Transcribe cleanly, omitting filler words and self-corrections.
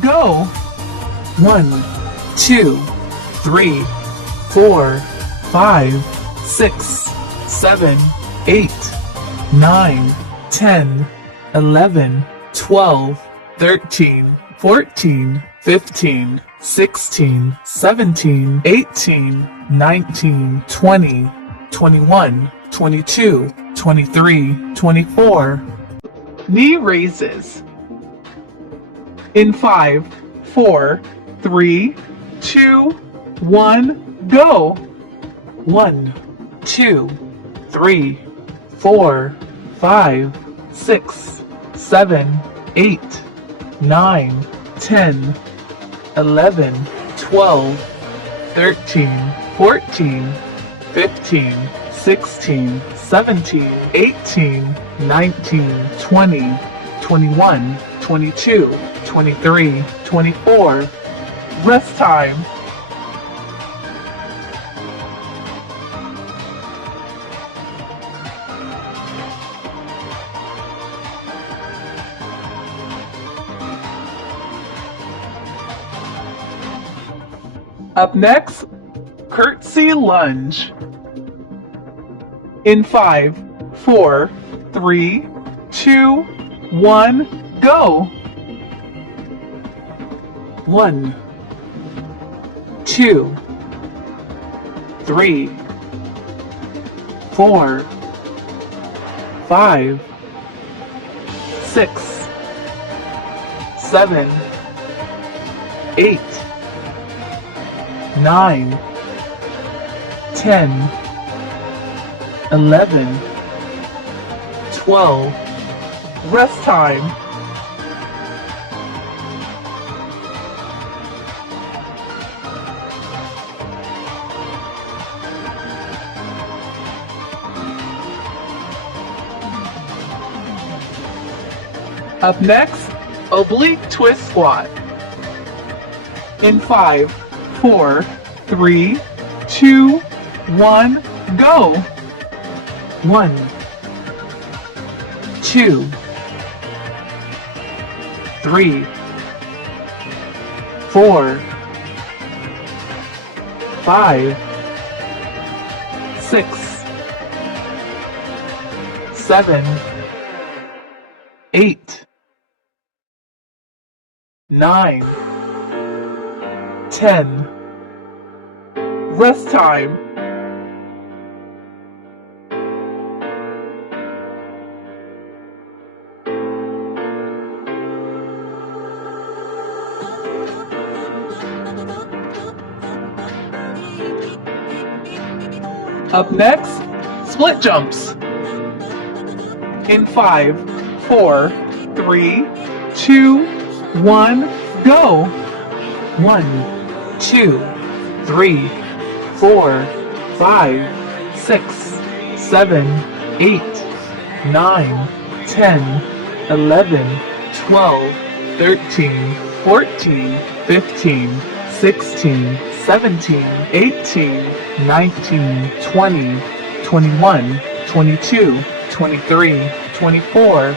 Go! 1, 2, 3, 4, 5, 6, 7, 8, 9, 10, 11, 12, 13, 14, 15, 16, 17, 18, 19, 20, 21, 22, 23, 24. Knee raises. In 5, 4, 3, 2, 1, go! 1, 2, 3, 4, 5, 6, 7, 8, 9, 10, 11, 12, 13, 14, 15, 16, 17, 18, 19, 20, 21, 22, 23, 24. Rest time. Up next, curtsy lunge. In 5, 4, 3, 2, 1, go! 1, 2, 3, 4, 5, 6, 7, 8, 9, 10, 11, 12. Rest time. Up next, oblique twist squat. In 5, 4, 3, 2, 1, go! 1, 2, 3, 4, 5, 6, 7, 8, 9, 10. Rest time. Up next, split jumps. In 5, 4, 3, 2, 1, go! 1, 2, 3, 4, 5, 6, 7, 8, 9, 10, 11, 12, 13, 14, 15, 16, 17, 18, 19, 20, 21, 22, 23, 24.